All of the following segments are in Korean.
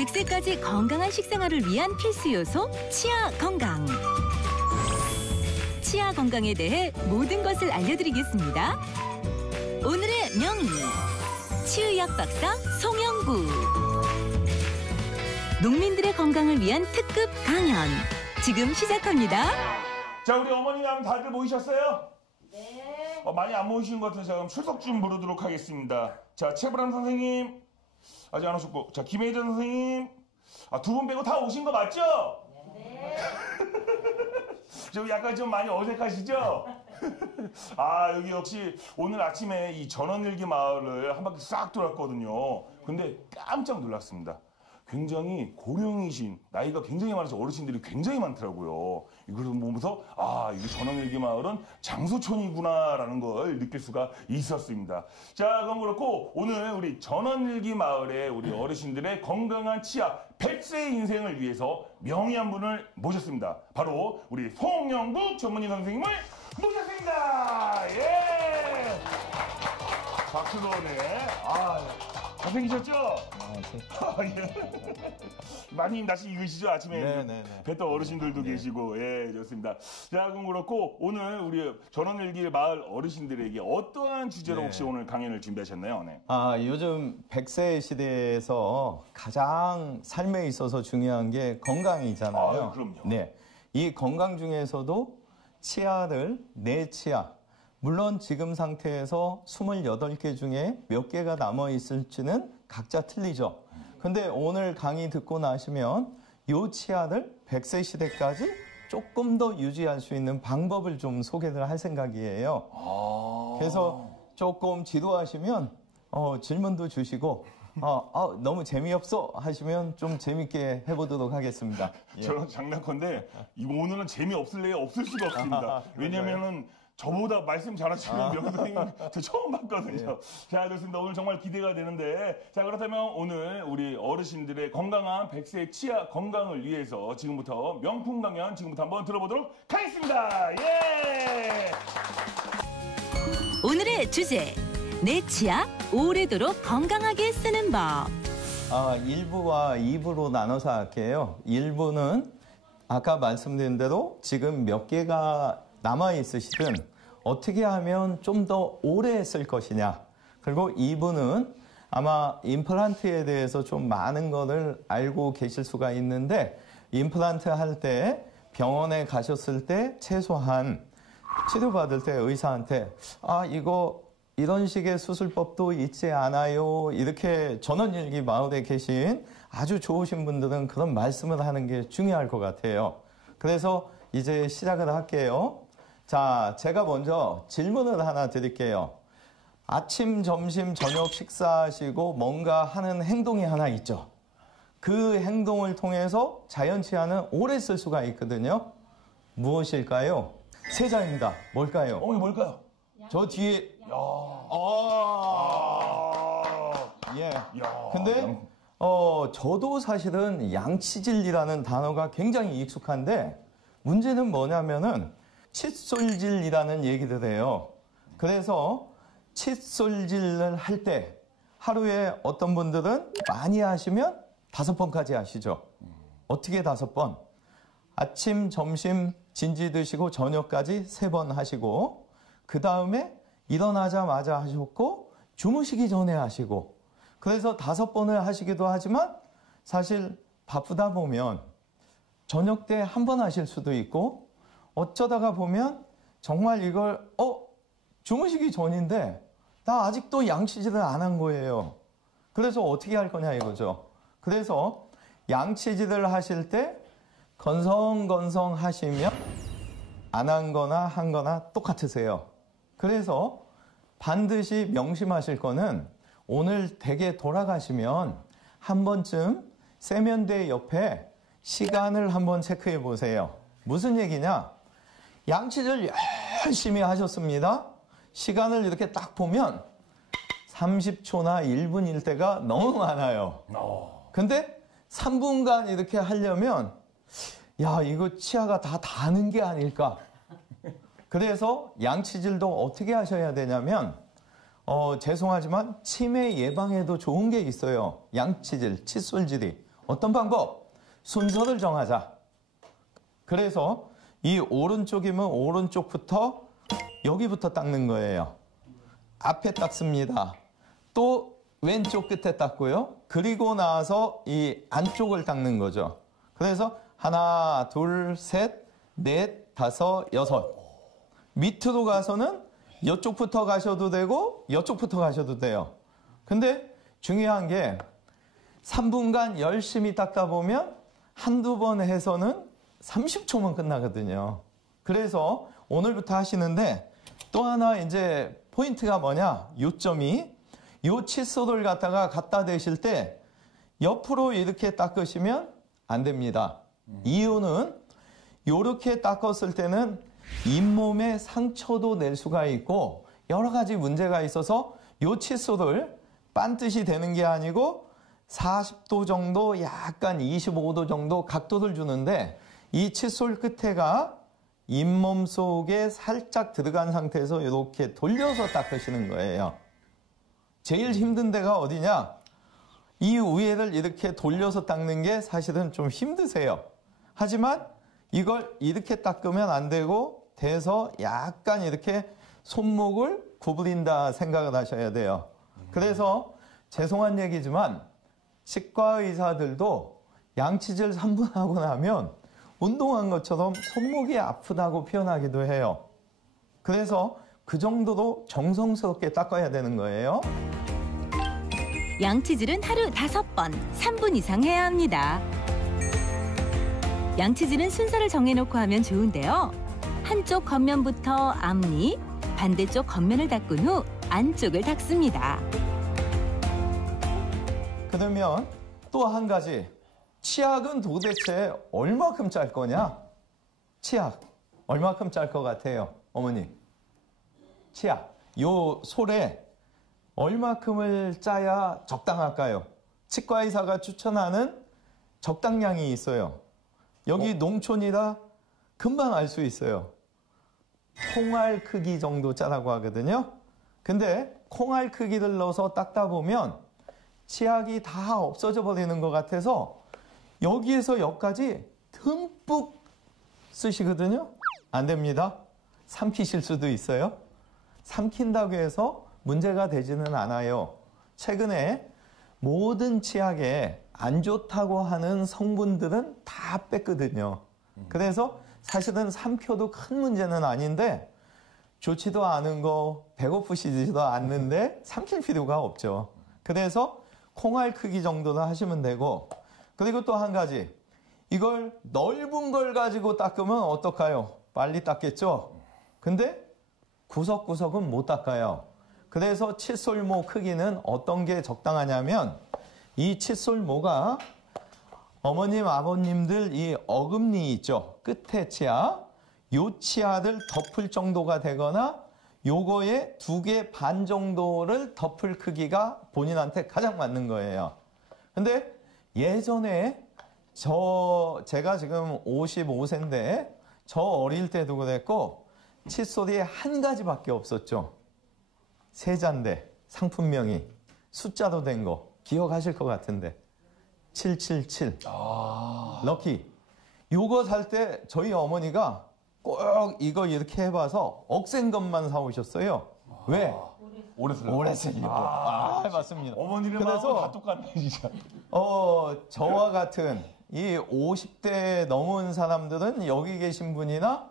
100세까지 건강한 식생활을 위한 필수 요소 치아 건강. 치아 건강에 대해 모든 것을 알려드리겠습니다. 오늘의 명의, 치의학 박사 송영구. 농민들의 건강을 위한 특급 강연, 지금 시작합니다. 자, 우리 어머님 다들 모이셨어요? 네. 많이 안 모이신 것 같아서 그럼 출석 좀 부르도록 하겠습니다. 자, 최불암 선생님 아직 안 오셨고, 자, 김혜전 선생님, 두 분 빼고 다 오신 거 맞죠? 네. 좀 약간 좀 많이 어색하시죠? 여기 역시 오늘 아침에 이 전원일기 마을을 한 바퀴 싹 돌았거든요. 근데 깜짝 놀랐습니다. 굉장히 고령이신, 나이가 굉장히 많으신 어르신들이 굉장히 많더라고요. 이걸 보면서 이게 전원일기 마을은 장소촌이구나라는 걸 느낄 수가 있었습니다. 자, 그럼 그렇고 오늘 우리 전원일기 마을의 우리 어르신들의 건강한 치아 100세의 인생을 위해서 명의한 분을 모셨습니다. 바로 우리 송영구 전문의 선생님을 모셨습니다. 예! 박수도 오네. 잘생기셨죠? 예. 많이 다시 읽으시죠? 아침에 뵀던 어르신들도 계시고. 예, 좋습니다. 자, 그럼 그렇고 오늘 우리 전원일기 마을 어르신들에게 어떠한 주제로 혹시 오늘 강연을 준비하셨나요? 네. 요즘 100세 시대에서 가장 삶에 있어서 중요한 게 건강이잖아요. 그럼요. 네. 이 건강 중에서도 치아를, 내 치아, 물론 지금 상태에서 28개 중에 몇 개가 남아있을지는 각자 틀리죠. 근데 오늘 강의 듣고 나시면 이 치아를 100세 시대까지 조금 더 유지할 수 있는 방법을 좀 소개를 할 생각이에요. 그래서 조금 지도하시면 질문도 주시고 너무 재미없어 하시면 좀 재밌게 해보도록 하겠습니다. 예. 저는 장난컨대 오늘은 재미없을 리가 없을 수가 없습니다. 왜냐면은 저보다 말씀 잘하시는 명선생님 저 처음 봤거든요. 자, 좋습니다. 오늘 정말 기대가 되는데, 자, 그렇다면 오늘 우리 어르신들의 건강한 100세 치아 건강을 위해서 지금부터 명품 강연 지금부터 한번 들어보도록 하겠습니다. 예! 오늘의 주제, 내 치아 오래도록 건강하게 쓰는 법. 1부와 2부로 나눠서 할게요. 1부는 아까 말씀드린 대로 지금 몇 개가 남아있으시든 어떻게 하면 좀 더 오래 쓸 것이냐. 그리고 2부는 아마 임플란트에 대해서 좀 많은 것을 알고 계실 수가 있는데, 임플란트 할 때 병원에 가셨을 때 최소한 치료받을 때 의사한테 이런 식의 수술법도 있지 않아요. 이렇게 전원일기 마을에 계신 아주 좋으신 분들은 그런 말씀을 하는 게 중요할 것 같아요. 그래서 이제 시작을 할게요. 자, 제가 먼저 질문을 하나 드릴게요. 아침, 점심, 저녁 식사하시고 뭔가 하는 행동이 하나 있죠. 그 행동을 통해서 자연 치아는 오래 쓸 수가 있거든요. 무엇일까요? 세자입니다. 뭘까요? 이게 뭘까요? 저 뒤에. 예. 근데 저도 사실은 양치질이라는 단어가 굉장히 익숙한데, 문제는 뭐냐면은 칫솔질이라는 얘기를 해요. 그래서 칫솔질을 할 때 하루에 어떤 분들은 많이 하시면 5번까지 하시죠. 어떻게 5번? 아침, 점심 진지 드시고 저녁까지 3번 하시고, 그 다음에 일어나자마자 하셨고 주무시기 전에 하시고, 그래서 5번을 하시기도 하지만 사실 바쁘다 보면 저녁 때 1번 하실 수도 있고, 어쩌다가 보면 정말 이걸 주무시기 전인데 나 아직도 양치질을 안 한 거예요. 그래서 어떻게 할 거냐 이거죠. 그래서 양치질을 하실 때 건성건성 하시면 안 한 거나 한 거나 똑같으세요. 그래서 반드시 명심하실 거는, 오늘 댁에 돌아가시면 한 번쯤 세면대 옆에 시간을 한번 체크해 보세요. 무슨 얘기냐? 양치질 열심히 하셨습니다. 시간을 이렇게 딱 보면 30초나 1분일 때가 너무 많아요. 근데 3분간 이렇게 하려면 이거 치아가 다 닿는 게 아닐까. 그래서 양치질도 어떻게 하셔야 되냐면, 죄송하지만 치매 예방에도 좋은 게 있어요. 양치질, 칫솔질이. 어떤 방법? 순서를 정하자. 그래서 이 오른쪽이면 오른쪽부터 여기부터 닦는 거예요. 앞에 닦습니다. 또 왼쪽 끝에 닦고요. 그리고 나서 이 안쪽을 닦는 거죠. 그래서 하나, 둘, 셋, 넷, 다섯, 여섯. 밑으로 가서는 이쪽부터 가셔도 되고 이쪽부터 가셔도 돼요. 근데 중요한 게 3분간 열심히 닦다 보면 한두 번 해서는 30초면 끝나거든요. 그래서 오늘부터 하시는데 또 하나 이제 포인트가 뭐냐? 요점이 요 칫솔을 갖다 대실 때 옆으로 이렇게 닦으시면 안 됩니다. 이유는 이렇게 닦았을 때는 잇몸에 상처도 낼 수가 있고 여러 가지 문제가 있어서 요 칫솔을 반듯이 대는 게 아니고 40도 정도, 약간 25도 정도 각도를 주는데 이 칫솔 끝에가 잇몸 속에 살짝 들어간 상태에서 이렇게 돌려서 닦으시는 거예요. 제일 힘든 데가 어디냐? 이 위에를 이렇게 돌려서 닦는 게 사실은 좀 힘드세요. 하지만 이걸 이렇게 닦으면 안 되고 대서 약간 이렇게 손목을 구부린다 생각을 하셔야 돼요. 그래서 죄송한 얘기지만 치과 의사들도 양치질 3분 하고 나면 운동한 것처럼 손목이 아프다고 표현하기도 해요. 그래서 그 정도로 정성스럽게 닦아야 되는 거예요. 양치질은 하루 5번, 3분 이상 해야 합니다. 양치질은 순서를 정해놓고 하면 좋은데요. 한쪽 겉면부터 앞니, 반대쪽 겉면을 닦은 후 안쪽을 닦습니다. 그러면 또 한 가지, 치약은 도대체 얼마큼 짤 거냐? 치약 얼마큼 짤 것 같아요, 어머니? 치약 요 솔에 얼마큼을 짜야 적당할까요? 치과 의사가 추천하는 적당량이 있어요. 여기 농촌이라 금방 알 수 있어요. 콩알 크기 정도 짜라고 하거든요. 근데 콩알 크기를 넣어서 닦다 보면 치약이 다 없어져 버리는 것 같아서 여기에서 여기까지 듬뿍 쓰시거든요. 안 됩니다. 삼키실 수도 있어요. 삼킨다고 해서 문제가 되지는 않아요. 최근에 모든 치약에 안 좋다고 하는 성분들은 다 뺐거든요. 그래서 사실은 삼켜도 큰 문제는 아닌데 좋지도 않은 거 배고프시지도 않는데 삼킬 필요가 없죠. 그래서 콩알 크기 정도는 하시면 되고, 그리고 또 한 가지, 이걸 넓은 걸 가지고 닦으면 어떨까요? 빨리 닦겠죠? 근데 구석구석은 못 닦아요. 그래서 칫솔모 크기는 어떤 게 적당하냐면 이 칫솔모가 어머님, 아버님들 이 어금니 있죠? 끝에 치아, 요 치아를 덮을 정도가 되거나 요거에 2개 반 정도를 덮을 크기가 본인한테 가장 맞는 거예요. 근데 예전에 제가 지금 55세인데 저 어릴 때도 그랬고 칫솔이 한 가지밖에 없었죠. 세자인데 상품명이 숫자로 된 거 기억하실 것 같은데 777 럭키. 요거 살 때 저희 어머니가 꼭 이거 이렇게 해봐서 억센 것만 사오셨어요. 왜? 오래 쓰려고. 맞습니다. 어머니는 그래서 다 똑같네 진짜. 저와 같은 이 50대 넘은 사람들은 여기 계신 분이나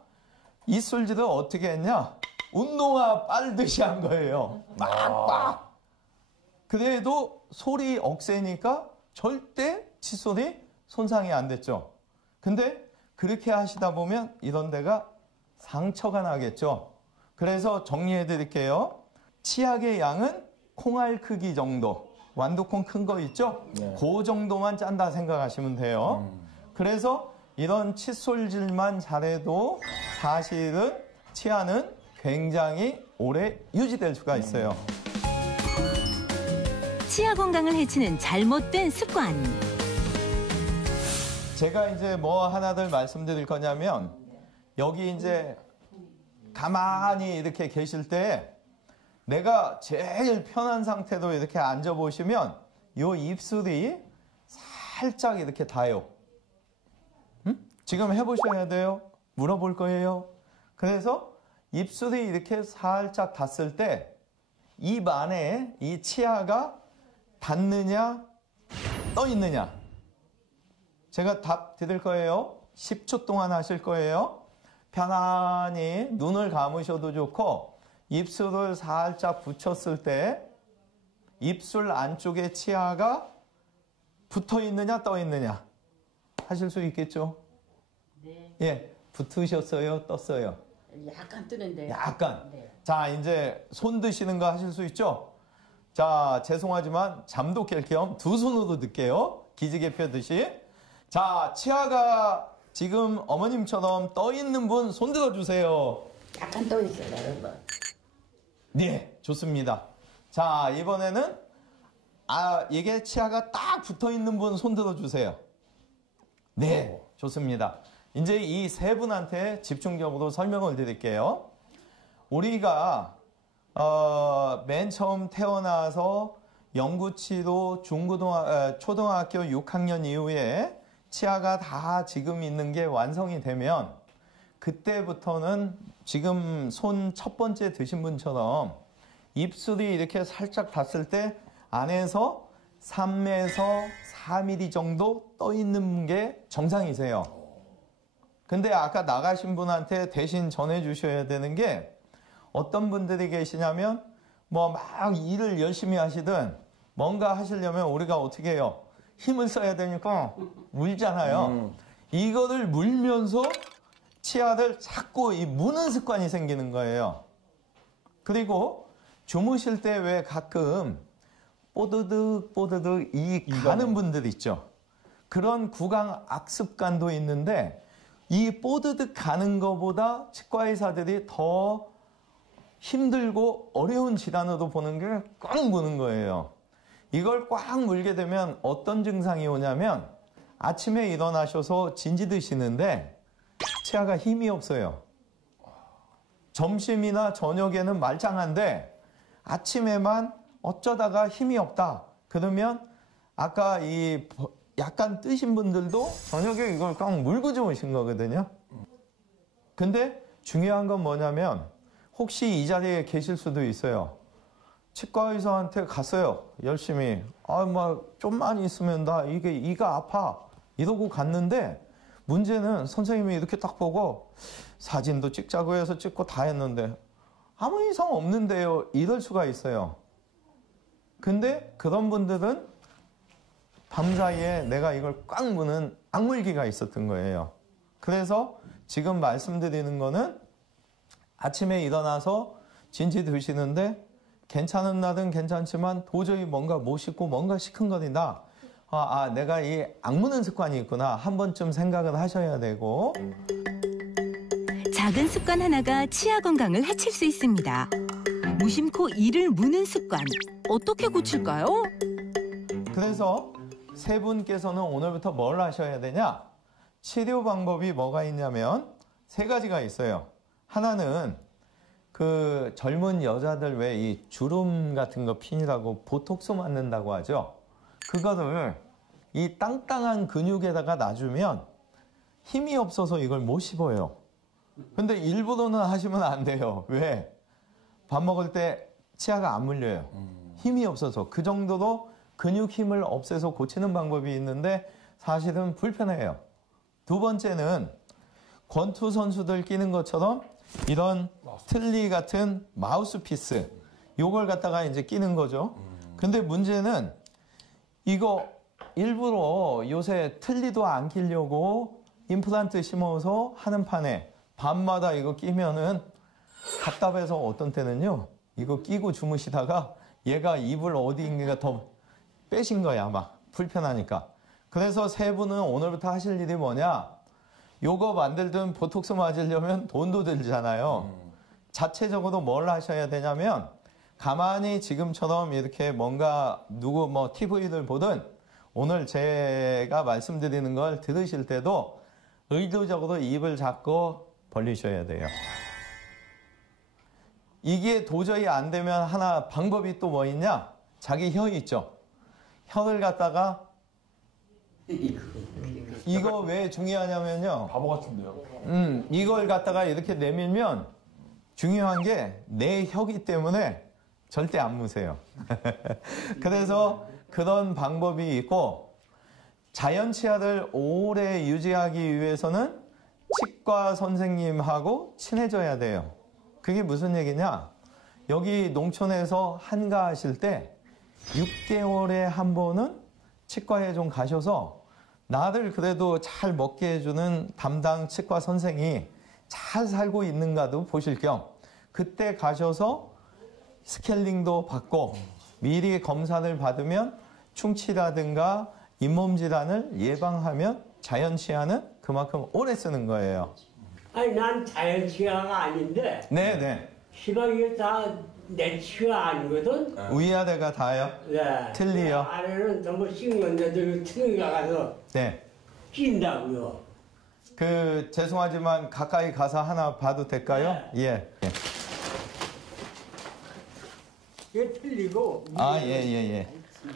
이솔질을 어떻게 했냐? 운동화 빨듯이 한 거예요. 막. 그래도 솔이 억세니까 절대 칫솔이 손상이 안 됐죠. 근데 그렇게 하시다 보면 이런 데가 상처가 나겠죠. 그래서 정리해 드릴게요. 치약의 양은 콩알 크기 정도, 완두콩 큰 거 있죠? 네. 그 정도만 짠다 생각하시면 돼요. 그래서 이런 칫솔질만 잘해도 사실은 치아는 굉장히 오래 유지될 수가 있어요. 치아 건강을 해치는 잘못된 습관. 제가 이제 뭐 하나들 말씀드릴 거냐면 여기 이제 가만히 이렇게 계실 때 내가 제일 편한 상태로 이렇게 앉아보시면 요 입술이 살짝 이렇게 닿아요. 지금 해보셔야 돼요. 물어볼 거예요. 그래서 입술이 이렇게 살짝 닿았을 때 입 안에 이 치아가 닿느냐 떠 있느냐. 제가 답 드릴 거예요. 10초 동안 하실 거예요. 편안히 눈을 감으셔도 좋고 입술을 살짝 붙였을 때 입술 안쪽에 치아가 붙어 있느냐 떠 있느냐 하실 수 있겠죠? 네. 예, 붙으셨어요? 떴어요? 약간 뜨는데. 약간. 네. 자, 이제 손 드시는 거 하실 수 있죠? 자, 죄송하지만 잠도 깰 겸 두 손으로 넣을게요. 기지개 펴듯이. 자, 치아가 지금 어머님처럼 떠 있는 분 손 들어주세요. 약간 떠 있어요, 여러분. 네, 좋습니다. 자, 이번에는 이게 치아가 딱 붙어 있는 분 손 들어주세요. 네, 좋습니다. 이제 이 세 분한테 집중적으로 설명을 드릴게요. 우리가 맨 처음 태어나서 영구치로 초등학교 6학년 이후에 치아가 다 지금 있는 게 완성이 되면 그때부터는 지금 손 첫 번째 드신 분처럼 입술이 이렇게 살짝 닿았을 때 안에서 3에서 4mm 정도 떠 있는 게 정상이세요. 근데 아까 나가신 분한테 대신 전해 주셔야 되는 게 어떤 분들이 계시냐면 뭐 막 일을 열심히 하시든 뭔가 하시려면 우리가 어떻게 해요? 힘을 써야 되니까 물잖아요. 이거를 물면서 치아를 자꾸 무는 습관이 생기는 거예요. 그리고 주무실 때 왜 가끔 뽀드득 뽀드득 가는 분들 있죠. 그런 구강 악습관도 있는데 이 뽀드득 가는 것보다 치과의사들이 더 힘들고 어려운 질환으로 보는 게 꽉 무는 거예요. 이걸 꽉 물게 되면 어떤 증상이 오냐면 아침에 일어나셔서 진지 드시는데 치아가 힘이 없어요. 점심이나 저녁에는 말짱한데 아침에만 어쩌다가 힘이 없다. 그러면 아까 이 약간 뜨신 분들도 저녁에 이걸 꽉 물고 주무신 거거든요. 근데 중요한 건 뭐냐면 혹시 이 자리에 계실 수도 있어요. 치과 의사한테 갔어요. 열심히. 좀만 있으면 나 이가 아파. 이러고 갔는데 문제는 선생님이 이렇게 딱 보고 사진도 찍자고 해서 찍고 다 했는데 아무 이상 없는데요. 이럴 수가 있어요. 근데 그런 분들은 밤사이에 내가 이걸 꽉 무는 악물기가 있었던 거예요. 그래서 지금 말씀드리는 거는 아침에 일어나서 진지 드시는데 괜찮은 날은 괜찮지만 도저히 뭔가 못 씻고 뭔가 시큰거린다. 내가 이 악무는 습관이 있구나. 한 번쯤 생각을 하셔야 되고. 작은 습관 하나가 치아 건강을 해칠 수 있습니다. 무심코 이를 무는 습관, 어떻게 고칠까요? 그래서 세 분께서는 오늘부터 뭘 하셔야 되냐? 치료 방법이 뭐가 있냐면 세 가지가 있어요. 하나는 그 젊은 여자들 왜 이 주름 같은 거 핀이라고 보톡스 맞는다고 하죠. 그거를 이 땅땅한 근육에다가 놔주면 힘이 없어서 이걸 못 씹어요. 근데 일부러는 하시면 안 돼요. 왜? 밥 먹을 때 치아가 안 물려요. 힘이 없어서. 그 정도로 근육 힘을 없애서 고치는 방법이 있는데 사실은 불편해요. 두 번째는 권투 선수들 끼는 것처럼 이런 틀니 같은 마우스피스 요걸 갖다가 이제 끼는 거죠. 근데 문제는 이거 일부러 요새 틀니도 안 끼려고 임플란트 심어서 하는 판에 밤마다 이거 끼면은 답답해서 어떤 때는요 이거 끼고 주무시다가 얘가 이불 어디인가 더 빼신 거야 막 불편하니까. 그래서 세 분은 오늘부터 하실 일이 뭐냐, 요거 만들든 보톡스 맞으려면 돈도 들잖아요. 자체적으로 뭘 하셔야 되냐면 가만히 지금처럼 이렇게 뭔가 누구 뭐 TV를 보든 오늘 제가 말씀드리는 걸 들으실 때도 의도적으로 입을 잡고 벌리셔야 돼요. 이게 도저히 안 되면 하나 방법이 또 뭐 있냐? 자기 혀 있죠? 혀를 갖다가 이거 왜 중요하냐면요. 바보 같은데요. 이걸 갖다가 이렇게 내밀면 중요한 게 내 혀기 때문에 절대 안 무세요. 그래서 그런 방법이 있고, 자연 치아를 오래 유지하기 위해서는 치과 선생님하고 친해져야 돼요. 그게 무슨 얘기냐? 여기 농촌에서 한가하실 때 6개월에 한 번은 치과에 좀 가셔서 나를 그래도 잘 먹게 해주는 담당 치과 선생이 잘 살고 있는가도 보실 겸 그때 가셔서 스케일링도 받고 미리 검사를 받으면 충치라든가 잇몸 질환을 예방하면 자연 치아는 그만큼 오래 쓰는 거예요. 아니 난 자연 치아가 아닌데 네네. 시방 이게 다 내 치아 아니거든. 위아래가 다요? 네. 틀리요? 아래는 전부 씹는데도 틈이 가서 네. 낀다고요. 죄송하지만 가까이 가서 하나 봐도 될까요? 예. 이게 틀리고 예.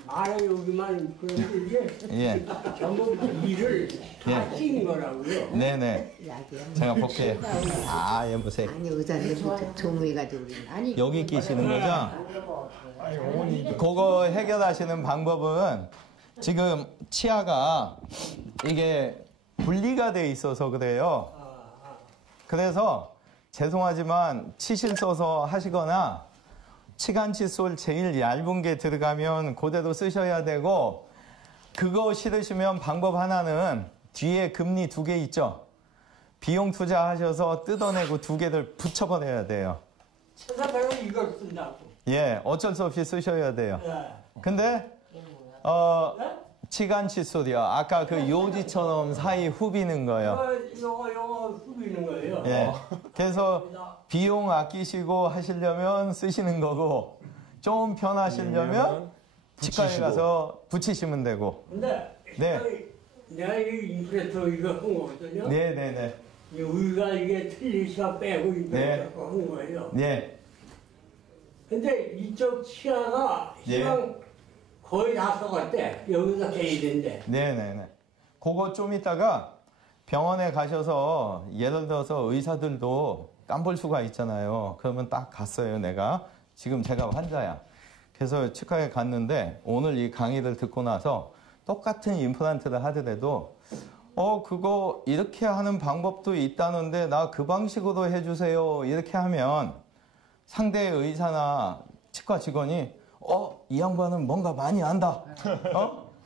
아래 여기만 그런데 이게 예. 전부 이를 다 예. 찐 거라고요. 네네. 제가 볼게요. 예, 보세요. 아니 의사님 조무해가지고 그래. 아니 여기 끼시는 거죠? 그거 해결하시는 방법은 지금 치아가 이게 분리가 돼 있어서 그래요. 그래서 죄송하지만 치실 써서 하시거나 치간 칫솔 제일 얇은 게 들어가면 그대로 쓰셔야 되고, 그거 싫으시면 방법 하나는 뒤에 금리 2개 있죠? 비용 투자하셔서 뜯어내고 2개를 붙여버려야 돼요. 찾아봐요 이걸 쓴다고. 예, 어쩔 수 없이 쓰셔야 돼요. 네. 근데 치간 칫솔이요. 아까 그 요지처럼 사이 후비는 거요. 요거 후비는 거예요. 예. 그래서 비용 아끼시고 하시려면 쓰시는 거고, 좀 편하시려면 치과에 가서 붙이시면 되고. 근데 네. 내가 이 임플란트 이거 한 거거든요. 네네네. 이 우리가 이게 틀리시가 빼고 임플란트 한 거예요. 네. 근데 이쪽 치아가 예. 시방 거의 다 썩었대. 여기서 해야 된대. 네네네. 그거 좀 이따가 병원에 가셔서 예를 들어서 의사들도 깜볼 수가 있잖아요. 그러면 딱 갔어요, 내가. 지금 제가 환자야. 그래서 치과에 갔는데 오늘 이 강의를 듣고 나서 똑같은 임플란트를 하더라도 그거 이렇게 하는 방법도 있다는데 나 그 방식으로 해주세요. 이렇게 하면 상대 의사나 치과 직원이 이 양반은 뭔가 많이 안다.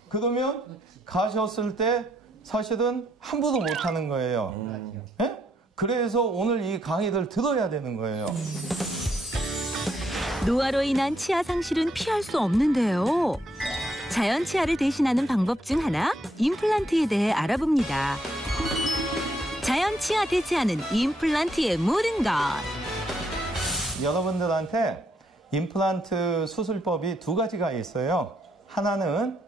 그러면 가셨을 때 사실은 함부로 못 하는 거예요. 예? 그래서 오늘 이 강의를 들어야 되는 거예요. 노화로 인한 치아 상실은 피할 수 없는데요. 자연 치아를 대신하는 방법 중 하나, 임플란트에 대해 알아봅니다. 자연 치아 대체하는 임플란트의 모든 것. 여러분들한테 임플란트 수술법이 2가지가 있어요. 하나는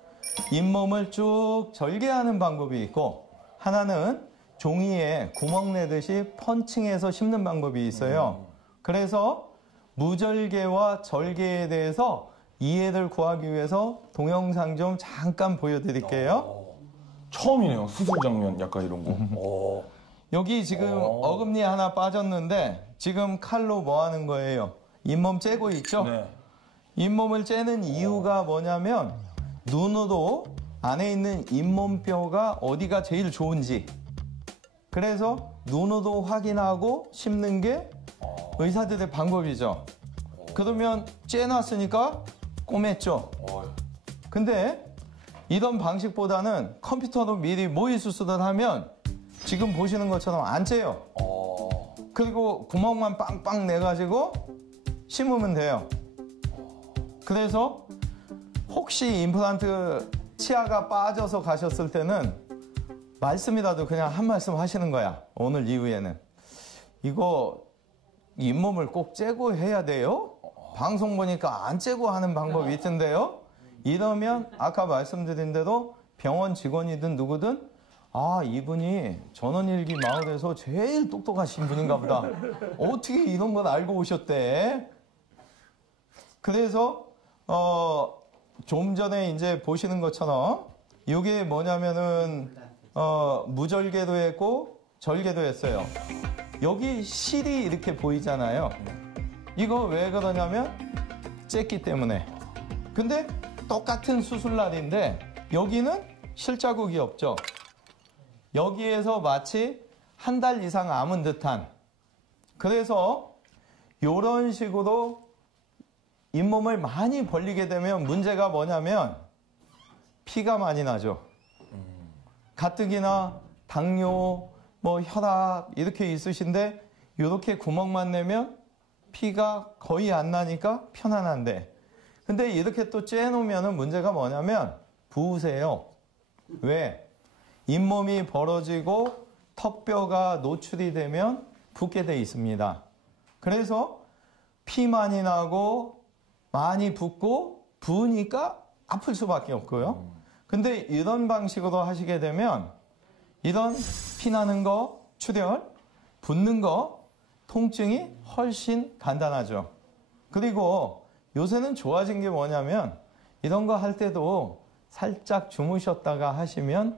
잇몸을 쭉 절개하는 방법이 있고, 하나는 종이에 구멍 내듯이 펀칭해서 심는 방법이 있어요. 그래서 무절개와 절개에 대해서 이해를 구하기 위해서 동영상 좀 잠깐 보여드릴게요. 처음이네요. 수술 장면 약간 이런 거. 여기 지금 어금니 하나 빠졌는데 지금 칼로 뭐 하는 거예요? 잇몸 째고 있죠? 네. 잇몸을 째는 이유가 뭐냐면 눈으로 안에 있는 잇몸뼈가 어디가 제일 좋은지, 그래서 눈으로 확인하고 심는 게 의사들의 방법이죠. 그러면 째놨으니까 꼬맸죠. 근데 이런 방식보다는 컴퓨터로 미리 모의 수술을 하면 지금 보시는 것처럼 안 째요. 그리고 구멍만 빵빵 내가지고 심으면 돼요. 그래서 혹시 임플란트 치아가 빠져서 가셨을 때는 말씀이라도 그냥 한 말씀 하시는 거야. 오늘 이후에는. 이거 잇몸을 꼭 째고 해야 돼요? 방송 보니까 안 째고 하는 방법이 있던데요? 이러면 아까 말씀드린 대로 병원 직원이든 누구든 이분이 전원일기 마을에서 제일 똑똑하신 분인가 보다. 어떻게 이런 걸 알고 오셨대? 그래서 좀 전에 이제 보시는 것처럼 이게 뭐냐면은 무절개도 했고 절개도 했어요. 여기 실이 이렇게 보이잖아요. 이거 왜 그러냐면 쬐기 때문에. 근데 똑같은 수술날인데 여기는 실자국이 없죠. 여기에서 마치 한 달 이상 아문 듯한. 그래서 이런 식으로 잇몸을 많이 벌리게 되면 문제가 뭐냐면 피가 많이 나죠. 가뜩이나 당뇨, 뭐 혈압 이렇게 있으신데 이렇게 구멍만 내면 피가 거의 안 나니까 편안한데. 근데 이렇게 또 쬐놓으면 문제가 뭐냐면 부으세요. 왜? 잇몸이 벌어지고 턱뼈가 노출이 되면 붓게 돼 있습니다. 그래서 피 많이 나고 많이 붓고 부으니까 아플 수밖에 없고요. 근데 이런 방식으로 하시게 되면 이런 피 나는 거, 출혈, 붓는 거, 통증이 훨씬 간단하죠. 그리고 요새는 좋아진 게 뭐냐면 이런 거 할 때도 살짝 주무셨다가 하시면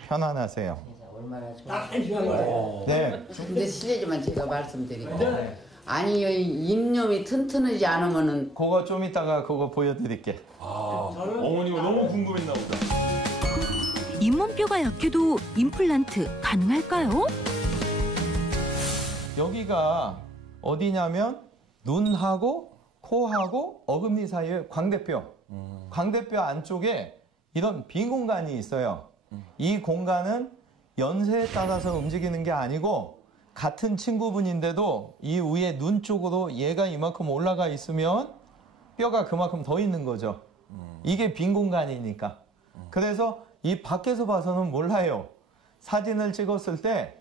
편안하세요. 얼마나 좋아. 딱 1시간 걸려요. 네. 근데 실례지만 제가 말씀드릴게요. 아니 이 잇몸이 튼튼하지 않으면은 그거 좀 이따가 그거 보여드릴게. 어머니가 너무 궁금했나 보다. 잇몸뼈가 약해도 임플란트 가능할까요? 여기가 어디냐면 눈하고 코하고 어금니 사이에 광대뼈. 광대뼈 안쪽에 이런 빈 공간이 있어요. 이 공간은 연세에 따라서 움직이는 게 아니고 같은 친구분인데도 이 위에 눈 쪽으로 얘가 이만큼 올라가 있으면 뼈가 그만큼 더 있는 거죠. 이게 빈 공간이니까. 그래서 이 밖에서 봐서는 몰라요. 사진을 찍었을 때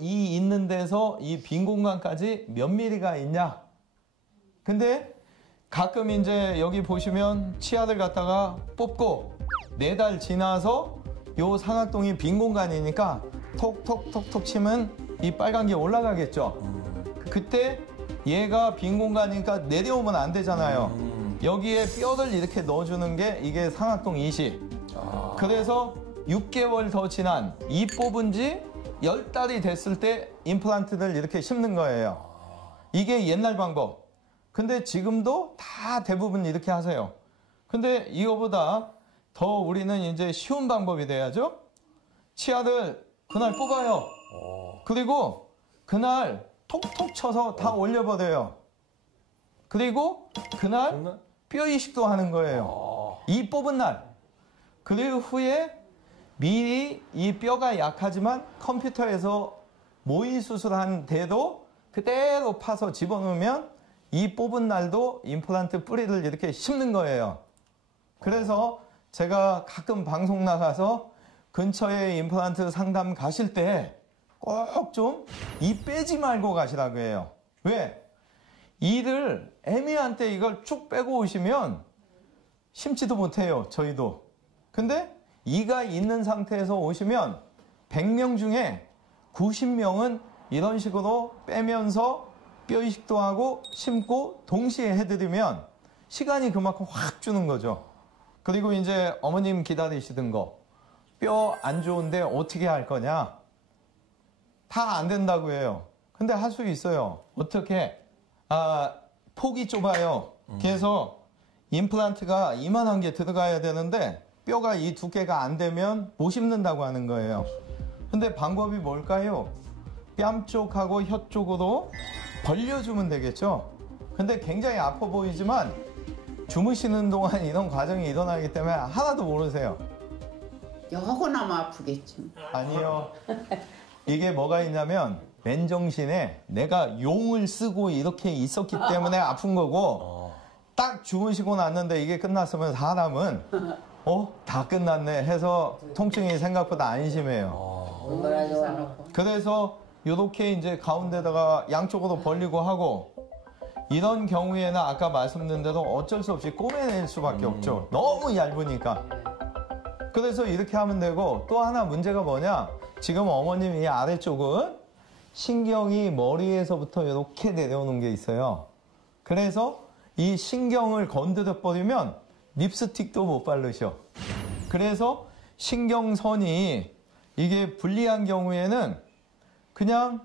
이 있는 데서 이 빈 공간까지 몇 미리가 있냐. 근데 가끔 이제 여기 보시면 치아를 갖다가 뽑고 4달 지나서 요 상악동이 빈 공간이니까 톡톡톡톡 치면 이 빨간 게 올라가겠죠. 그때 얘가 빈 공간이니까 내려오면 안 되잖아요. 여기에 뼈를 이렇게 넣어주는 게 이게 상악동 이식. 그래서 6개월 더 지난 이 뽑은 지 10달이 됐을 때 임플란트를 이렇게 심는 거예요. 이게 옛날 방법. 근데 지금도 다 대부분 이렇게 하세요. 근데 이거보다 더 우리는 이제 쉬운 방법이 돼야죠. 치아를 그날 뽑아요. 그리고 그날 톡톡 쳐서 다 올려버려요. 그리고 그날 뼈 이식도 하는 거예요. 이 뽑은 날. 그리고 후에 미리 이 뼈가 약하지만 컴퓨터에서 모의 수술한 데도 그대로 파서 집어넣으면 이 뽑은 날도 임플란트 뿌리를 이렇게 심는 거예요. 그래서 제가 가끔 방송 나가서 근처에 임플란트 상담 가실 때 꼭 좀 이 빼지 말고 가시라고 해요. 왜? 이를 애매한 때 이걸 쭉 빼고 오시면 심지도 못해요. 저희도. 근데 이가 있는 상태에서 오시면 100명 중에 90명은 이런 식으로 빼면서 뼈 이식도 하고 심고 동시에 해드리면 시간이 그만큼 확 주는 거죠. 그리고 이제 어머님 기다리시던 거, 뼈 안 좋은데 어떻게 할 거냐? 다 안 된다고 해요. 근데 할 수 있어요. 어떻게? 폭이 좁아요. 그래서 임플란트가 이만한 게 들어가야 되는데 뼈가 이 두께가 안 되면 못 심는다고 하는 거예요. 근데 방법이 뭘까요? 뺨 쪽하고 혀 쪽으로 벌려주면 되겠죠? 근데 굉장히 아파 보이지만 주무시는 동안 이런 과정이 일어나기 때문에 하나도 모르세요. 여거나마 아프겠지. 아니요. 이게 뭐가 있냐면 맨정신에 내가 용을 쓰고 이렇게 있었기 때문에 아픈 거고 딱 주무시고 났는데 이게 끝났으면 사람은 다 끝났네 해서 통증이 생각보다 안 심해요. 얼마나 좋아놓고. 그래서 이렇게 이제 가운데다가 양쪽으로 벌리고 하고 이런 경우에는 아까 말씀드린 대로 어쩔 수 없이 꼬매낼 수밖에 없죠. 너무 얇으니까. 그래서 이렇게 하면 되고 또 하나 문제가 뭐냐? 지금 어머님 이 아래쪽은 신경이 머리에서부터 이렇게 내려오는 게 있어요. 그래서 이 신경을 건드려 버리면 립스틱도 못 바르셔. 그래서 신경선이 이게 불리한 경우에는 그냥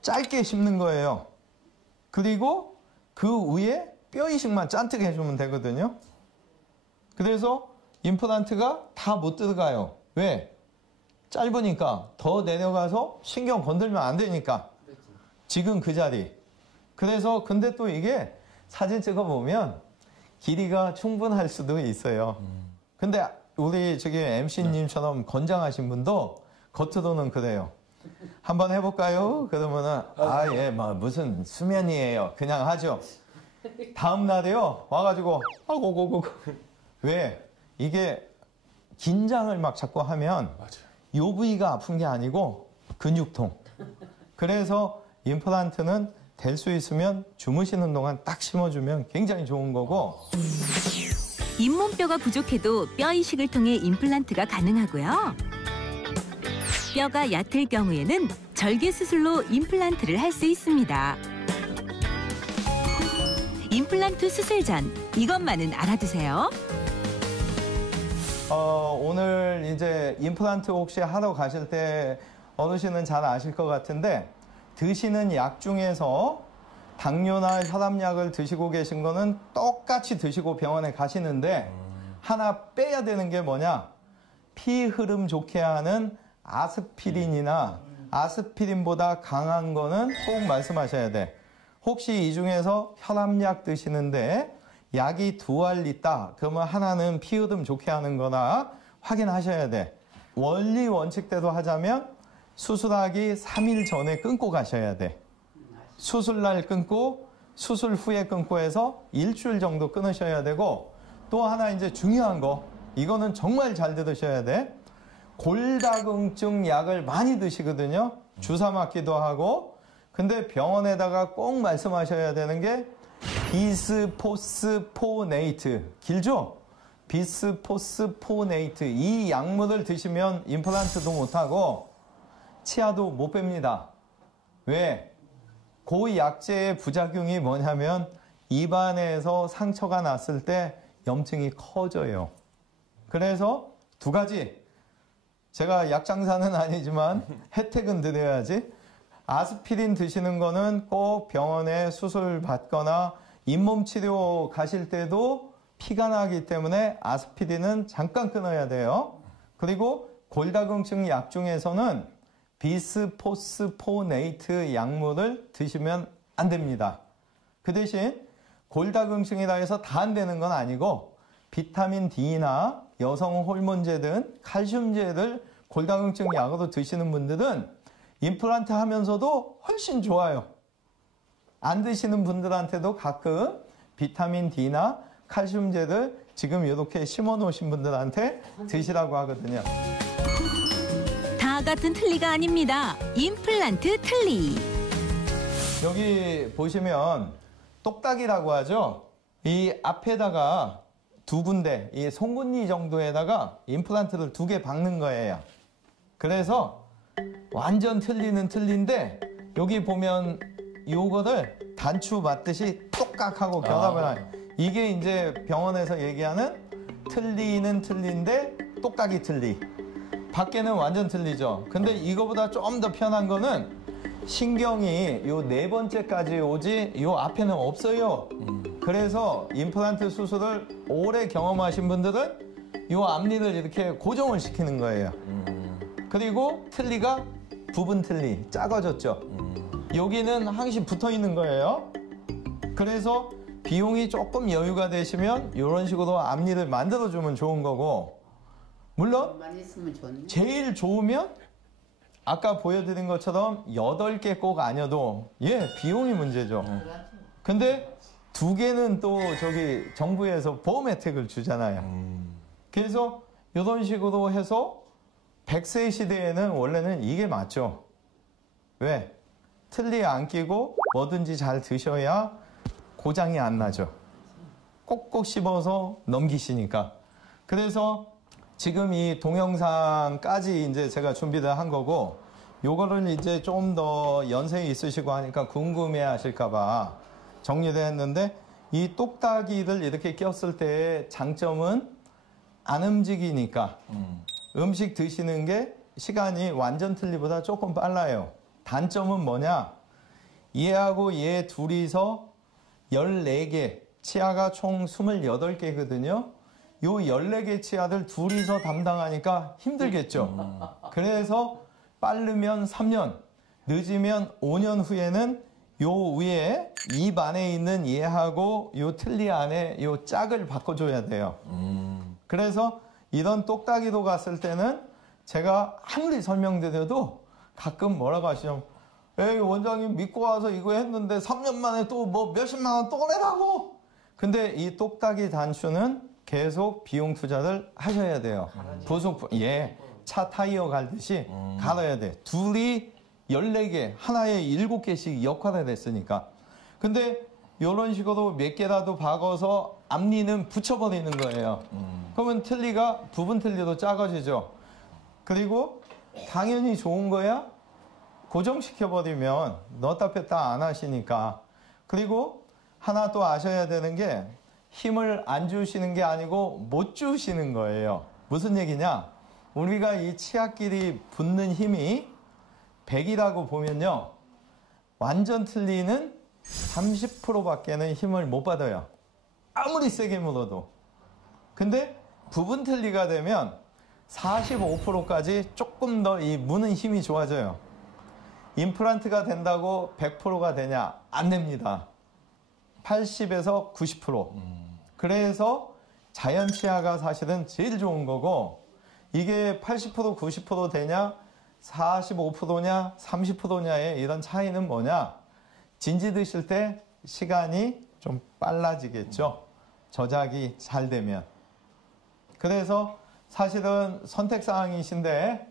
짧게 심는 거예요. 그리고 그 위에 뼈 이식만 잔뜩 해주면 되거든요. 그래서 임플란트가 다 못 들어가요. 왜? 짧으니까 더 내려가서 신경 건들면 안 되니까. 지금 그 자리. 그래서 근데 또 이게 사진 찍어보면 길이가 충분할 수도 있어요. 근데 우리 저기 MC님처럼 건장하신 분도 겉으로는 그래요. 한번 해볼까요? 그러면은 예, 뭐 무슨 수면이에요. 그냥 하죠. 다음 날에요. 와가지고 아고고고. 왜? 이게 긴장을 막 자꾸 하면 요 부위가 아픈 게 아니고 근육통. 그래서 임플란트는 될 수 있으면 주무시는 동안 딱 심어주면 굉장히 좋은 거고. 잇몸뼈가 부족해도 뼈 이식을 통해 임플란트가 가능하고요. 뼈가 얕을 경우에는 절개 수술로 임플란트를 할 수 있습니다. 임플란트 수술 전 이것만은 알아두세요. 오늘 이제 임플란트 혹시 하러 가실 때 어르신은 잘 아실 것 같은데 드시는 약 중에서 당뇨나 혈압약을 드시고 계신 거는 똑같이 드시고 병원에 가시는데 하나 빼야 되는 게 뭐냐? 피 흐름 좋게 하는 아스피린이나 아스피린보다 강한 거는 꼭 말씀하셔야 돼. 혹시 이 중에서 혈압약 드시는데 약이 두 알 있다. 그러면 하나는 피 흐름 좋게 하는 거나 확인하셔야 돼. 원리 원칙대로 하자면 수술하기 3일 전에 끊고 가셔야 돼. 수술날 끊고 수술 후에 끊고 해서 일주일 정도 끊으셔야 되고 또 하나 이제 중요한 거 이거는 정말 잘 들으셔야 돼. 골다공증 약을 많이 드시거든요. 주사 맞기도 하고. 근데 병원에다가 꼭 말씀하셔야 되는 게 비스포스포네이트. 길죠? 비스포스포네이트. 이 약물을 드시면 임플란트도 못하고 치아도 못 뺍니다. 왜? 그 약제의 부작용이 뭐냐면 입안에서 상처가 났을 때 염증이 커져요. 그래서 두 가지. 제가 약장사는 아니지만 혜택은 드려야지. 아스피린 드시는 거는 꼭 병원에 수술 받거나 잇몸 치료 가실 때도 피가 나기 때문에 아스피린은 잠깐 끊어야 돼요. 그리고 골다공증 약 중에서는 비스포스포네이트 약물을 드시면 안 됩니다. 그 대신 골다공증이라 해서 다 안 되는 건 아니고 비타민 D나 여성 호르몬제 등 칼슘제를 골다공증 약으로 드시는 분들은 임플란트 하면서도 훨씬 좋아요. 안 드시는 분들한테도 가끔 비타민 D나 칼슘제를 지금 이렇게 심어 놓으신 분들한테 드시라고 하거든요. 다 같은 틀니가 아닙니다. 임플란트 틀니. 여기 보시면 똑딱이라고 하죠. 이 앞에다가 두 군데, 이 송곳니 정도에다가 임플란트를 2개 박는 거예요. 그래서 완전 틀니는 틀니인데 여기 보면 요거를 단추 맞듯이 똑깍하고 결합을 하요. 이게 이제 병원에서 얘기하는 틀니는 틀니인데 똑딱이 틀니. 밖에는 완전 틀리죠. 근데 이거보다 좀 더 편한 거는 신경이 요 4번째까지 오지 요 앞에는 없어요. 그래서 임플란트 수술을 오래 경험하신 분들은 요 앞니를 이렇게 고정을 시키는 거예요. 그리고 틀니가 부분 틀니 작아졌죠. 여기는 항시 붙어 있는 거예요. 그래서 비용이 조금 여유가 되시면 이런 식으로 앞니를 만들어주면 좋은 거고, 물론 제일 좋으면 아까 보여드린 것처럼 8개 꼭 아니어도 비용이 문제죠. 근데 2개는 또 저기 정부에서 보험 혜택을 주잖아요. 그래서 이런 식으로 해서 100세 시대에는 원래는 이게 맞죠. 왜? 틀니 안 끼고 뭐든지 잘 드셔야 고장이 안 나죠. 꼭꼭 씹어서 넘기시니까. 그래서 지금 이 동영상까지 이제 제가 준비를 한 거고, 요거를 이제 좀 더 연세 있으시고 하니까 궁금해 하실까봐 정리를 했는데, 이 똑딱이를 이렇게 꼈을 때의 장점은 안 움직이니까 음식 드시는 게 시간이 완전 틀리보다 조금 빨라요. 단점은 뭐냐? 얘하고 얘 둘이서 14개, 치아가 총 28개거든요. 요 14개 치아들 둘이서 담당하니까 힘들겠죠. 그래서 빠르면 3년, 늦으면 5년 후에는 요 위에 입 안에 있는 얘하고 요 틀니 안에 요 짝을 바꿔줘야 돼요. 그래서 이런 똑딱이도 갔을 때는 제가 아무리 설명드려도 가끔 뭐라고 하시냐면 에이 원장님 믿고 와서 이거 했는데 3년 만에 또 뭐 몇십만 원 또 내라고. 근데 이 똑딱이 단추는 계속 비용 투자를 하셔야 돼요. 차 타이어 갈듯이 갈아야 돼. 둘이 14개, 하나에 7개씩 역할을 했으니까. 근데 이런 식으로 몇 개라도 박아서 앞니는 붙여버리는 거예요. 그러면 틀니가 부분 틀니도 작아지죠. 그리고 당연히 좋은 거야? 고정시켜버리면 넣었다 뺐다 안 하시니까. 그리고 하나 또 아셔야 되는 게 힘을 안 주시는 게 아니고 못 주시는 거예요. 무슨 얘기냐? 우리가 이 치아끼리 붙는 힘이 100이라고 보면요. 완전 틀니는 30%밖에는 힘을 못 받아요. 아무리 세게 물어도. 근데 부분 틀니가 되면 45%까지 조금 더 이 무는 힘이 좋아져요. 임플란트가 된다고 100%가 되냐? 안 됩니다. 80에서 90%. 그래서 자연 치아가 사실은 제일 좋은 거고, 이게 80% 90% 되냐? 45%냐? 30%냐의 이런 차이는 뭐냐? 진지 드실 때 시간이 좀 빨라지겠죠. 저작이 잘 되면. 그래서 사실은 선택사항이신데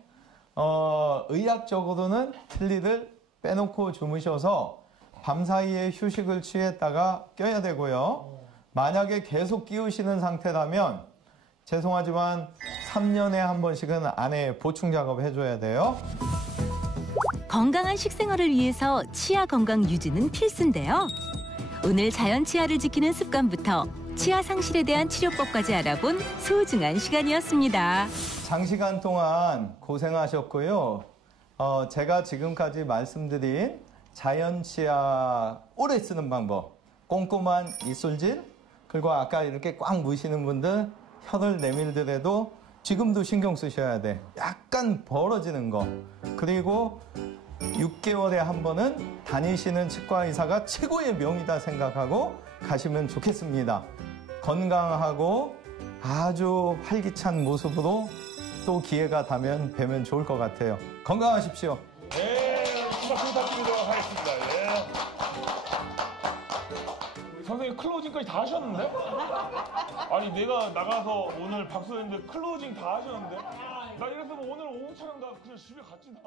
의학적으로는 틀니를 빼놓고 주무셔서 밤사이에 휴식을 취했다가 껴야 되고요. 만약에 계속 끼우시는 상태라면 죄송하지만 3년에 한 번씩은 안에 보충 작업 해줘야 돼요. 건강한 식생활을 위해서 치아 건강 유지는 필수인데요. 오늘 자연 치아를 지키는 습관부터 치아 상실에 대한 치료법까지 알아본 소중한 시간이었습니다. 장시간 동안 고생하셨고요. 제가 지금까지 말씀드린 자연 치아 오래 쓰는 방법, 꼼꼼한 이술질, 그리고 아까 이렇게 꽉 무시는 분들 혀를 내밀더라도 지금도 신경 쓰셔야 돼. 약간 벌어지는 거. 그리고 6개월에 한 번은 다니시는 치과 의사가 최고의 명이다 생각하고 가시면 좋겠습니다. 건강하고 아주 활기찬 모습으로 또 기회가 되면 뵈면 좋을 것 같아요. 건강하십시오. 네, 수박 부탁드리도록 하겠습니다. 예. 우리 선생님 클로징까지 다 하셨는데? 아니 내가 나가서 오늘 박수 했는데 클로징 다 하셨는데? 나 이랬으면 오늘 오후 촬영 나 그냥 집에 갔지 나.